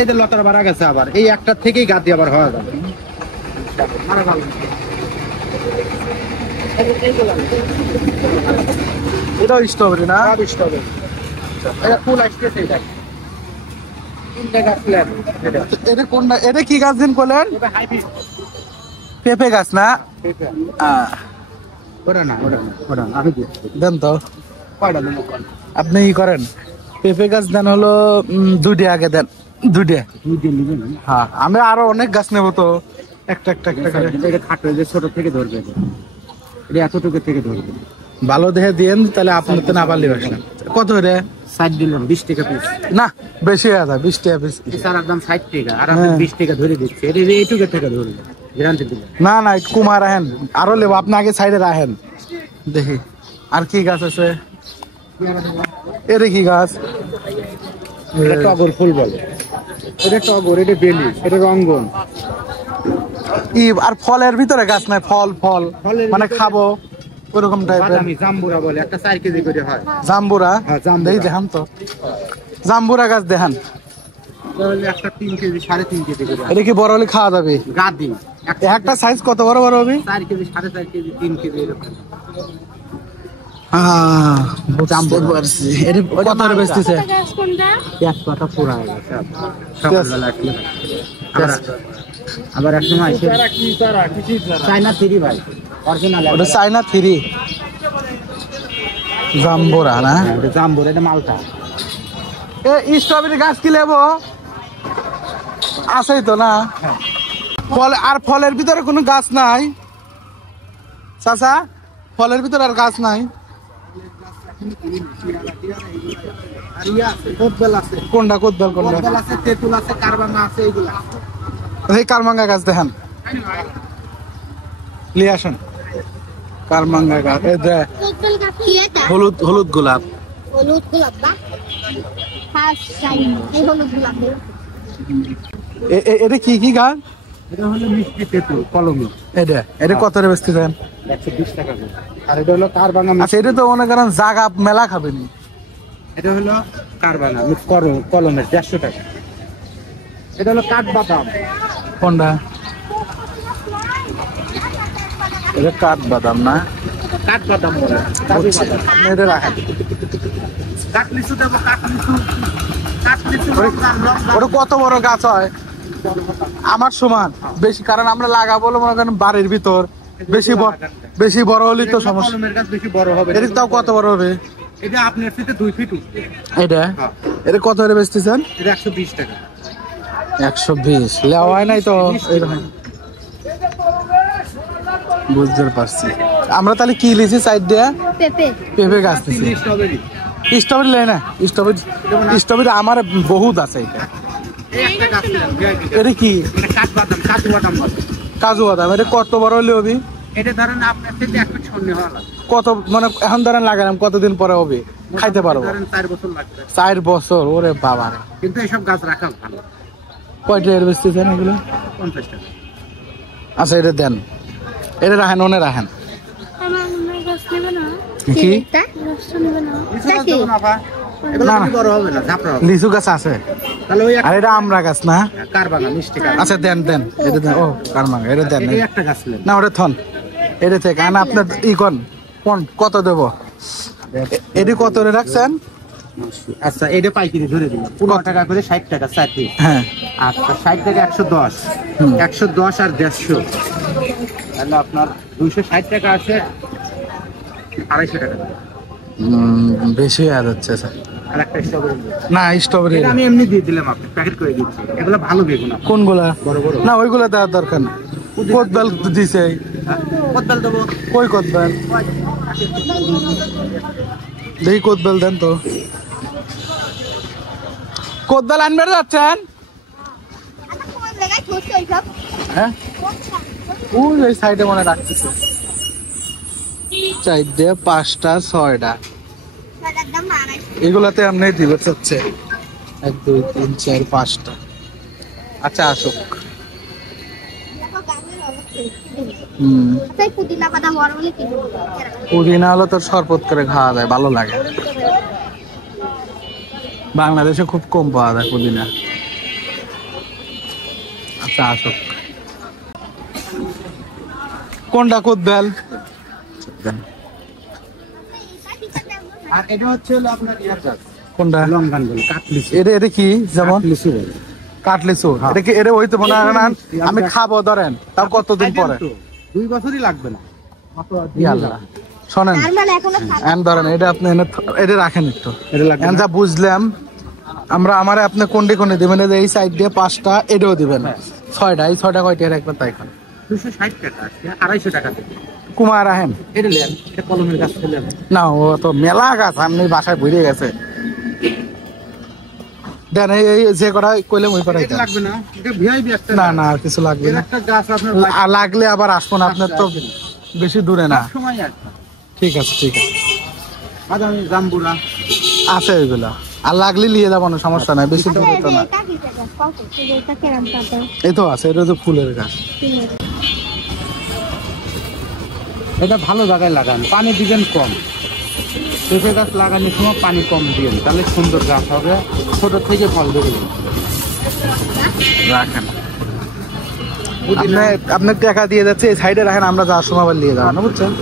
এই যে লতার বাড়া গেছে আবার এই একটা থেকেই গাছ দিয়ে আবার হওয়া যাবে। এটাও স্ট্রবেরি না? স্ট্রবেরি এটা ফুল আসতেছে। এটা তিনটা গাছ প্ল্যান। এটা কোনটা? এটা কি গাছ দিন করলেন? এটা হাইব্রিড পেঁপে গাছ না? ওটা না, ওটা না, ওটা না, আমি দিচ্ছি। দেন তো কয়টা দেবো? আপনি ই করেন, পেঁপে গাছ দেন হলো 2টা আগে দেন, 2টা। 2 দিন নেবেন? হ্যাঁ, আমি আরো অনেক গাছ নেবো তো, একটা করে। এটা খাটো, যে ছোট থেকে ধরবে, এটা এতটুকু থেকে ধরবে। ভালো দেখে দিন, তাহলে আপনার তো না পারলে আসেন। কত রে? 60 দিলাম, 20 টাকা পিস। না, বেশি হয়ে যায়, 20 টাকা পিস। এছাড়া দাম 60 টাকা, আর আপনি 20 টাকা ধরে দিচ্ছে। এটা এইটুকু থেকে ধরবে, গ্যারান্টি দিলাম। না না, একটু কুমার রাখেন, আরো লেবো। আপনি আগে সাইডে রাখেন, দেখি আর কি গাছ আছে। এটা কি গাছ? এটা টগর ফুল বলে। এটা টগর, এটা বেলি, এটা রঙ্গন। আর ফলের ভিতরে গাছ নাই? ফল মানে খাবো ওরকম টাইপের। বাদামি জাম্বুরা বলে, একটা 4 কেজি করে হয়। জাম্বুরা? হ্যাঁ, জাম্বুরা। দেখি দেখান তো, জাম্বুরা গাছ দেখান। একটা 3 কেজি, 3.5 কেজি করে। এটা কি বড় হলে খাওয়া যাবে? গাদি একটা সাইজ কত বড় বড় হবে? 4 কেজি, 4.5 কেজি, 3 কেজি এরকম। বুঝতে পারছি। এটা কত করে বেচতেছে? পেঁয়াজ পাতা পুরা হয়ে গেছে সকালবেলা আসলে। আবার এক সময় চায়না 3 ভাই, অরিজিনাল। ওটা চায়না 3 জাম্বুরা না? এটা জাম্বুরা, এটা মালটা। স্ট্রবেরি গাছ কি লেবো আছেই তো না? ফলের ভিতরে কোনো গাছ নাই চাচা? ফলের ভিতরে আর গাছ নাই? কোনটা? কোদবেল কোনটা? তেঁতুল আছে, কারবাঙ্গা আছে, এইগুলা। এই কারমাঙ্গা গাছ দেখেন, নিয়ে আসেন কারমাঙ্গা গাছ। হলুদ গোলাপ। এটা কি গাছ? এটা হলো মিষ্টি তেঁতুল, কলমি। এটা কত রে বেচতেছেন? 120 টাকা করে। আর এটা হলো কারবাঙ্গা। আচ্ছা, এটা তো মনে করেন জাগা মেলা খাবেনি। এটা হলো কারবাঙ্গা কলমের 150 টাকা। এটা হলো কাঠবাদাম। কোনটা? এটা কাঠবাদাম না? কাঠবাদাম বলে। এটা রাখেন। কাঠলিচু দেবো, কাঠলিচু। ওটা কত বড় গাছ হয়? আমার সমান বেশি, কারণ আমরা লাগাবো মনে করেন বাড়ির ভিতর। বেশি বড় হলে তো সমস্যা। কলমের গাছ বেশি বড় হবে। এটা তাও কত বড় হবে? এটা আপনার থেকে 2 ফিট উঠবে। এটা কত করে বেচতেছেন? এটা 120 টাকা। 120 লেওয়া হয় নাই তো এরকম। বুঝতে পারছি। আমরা তাহলে কি লিছি সাইড দিয়া? পেঁপে গাছ দিছি। স্ট্রবেরি লাই না? স্ট্রবেরি আমার বহুত আছে। এটা কি? কাজু বাদাম। এটা কত বড় হলে হবে? এটা ধরেন আপনার থেকে 1 ফিট সামনে হওয়া লাগবে। কত মানে এখন ধরেন লাগালাম, কতদিন পরে হবে খাইতে পারবো? 4 বছর লাগবে। 4 বছর? ওরে বাবা। কিন্তু এইসব গাছ রাখা ভালো। কয়টা এর বেচতেছেন এগুলো? 50 টাকা। আচ্ছা, এটা দেন, এটা রাখেন, ওনে রাখেন। কি লিচু গাছ আছে? আর এটা আমরা গাছ না? আচ্ছা, দেন এটা দেন। ও কারমাঙ্গা, এটা দেন না, ওটা থন। এটা থেকে আনা আপনার ই কোন কত দেবো? এটি কত করে রাখছেন? আচ্ছা, এটা পাইকারি ধরে দিলাম 15 টাকা করে, 60 টাকা 4 পিস। হ্যাঁ, আচ্ছা, 60 টাকা 110, 110 আর 150, তাহলে আপনার 260 টাকা আছে, 250 টাকা। বেশি আর হচ্ছে আর একটা স্ট্রবেরি না? স্ট্রবেরি আমি এমনি দিয়ে দিলাম, আপনি প্যাকেট করে দিচ্ছি। এগুলো ভালো বেগুন। কোনগুলা? বড় বড় না, ওইগুলা দেওয়ার দরকার না। কোদবেল দিছে। কোদবেল দেবো। কই কোদবেল? দেখি কোদবেল দেন তো। কোদবেল আনবে যাচ্ছেন? হ্যাঁ, ওই সাইডে মনে রাখতেছে। 4টে 5টা 6টা এগুলাতে আপনি দিবে চাচ্ছে 1 2 3 4 5টা। আচ্ছা, আসুক। পুদিনা হলো তোর শরবত করে খাওয়া যায়, ভালো লাগে। বাংলাদেশে খুব কম পাওয়া যায় পুদিনা। আচ্ছা আসুক। কোনটা কুদবেল? আর এটা হচ্ছে হলো আপনার ইয়ার গাছ, কোনটা? লঙ্ঘন বলে কাটলিসু। এটা কি যেমন কাটলিসু বলে। কাটলিছু? এটা কি এটা হইতে মনে হয় না আমি খাবো ধরেন, তাও কতদিন পরে? 2 বছরই লাগবে না। ইয়াল্লা শোনেন, ধরেন এটা আপনি এটা রাখেন একটু, এটা লাগবে না। যা বুঝলাম আমরা আমারে আপনি কোনটি কোনটি দিবেন, এই সাইড দিয়ে 5টা, এটাও দিবেন 6টা। এই 6টা কয়টা রাখবেন তাই খান? 260 টাকা আছে, 250 টাকা থেকে। কুমার রাখেন এটা নেন, এটা কলমের গাছ ফেলেন। না, ও তো মেলা গাছ আপনি বাসায় ভরে গেছে। দেন এই যে কটা কইলাম ওই কটাই এটা দেন। লাগবে না, এটা ভিআইপি একটা। না না আর কিছু লাগবে না। একটা গাছ আপনার আর লাগলে আবার আসবো না, আপনার তো বেশি দূরে না। সময় আসবে। ঠিক আছে ঠিক আছে, বাদামি জাম্বুরা আছে ওইগুলা। আর লাগলে নিয়ে যাবো না, সমস্যা নাই, বেশি দূরে তো না। এই তো আছে, এটা তো ফুলের গাছ। এটা ভালো জায়গায় লাগান, পানি দিবেন কম। পেঁপে গাছ লাগানোর সময় পানি কম দিবেন, তাহলে সুন্দর গাছ হবে, ছোট থেকে ফল দেবে। রাখেন, আপনি টাকা দিয়ে যাচ্ছে, এই সাইডে রাখেন, আমরা যাওয়ার সময় আবার নিয়ে যাবো না, বুঝছেন?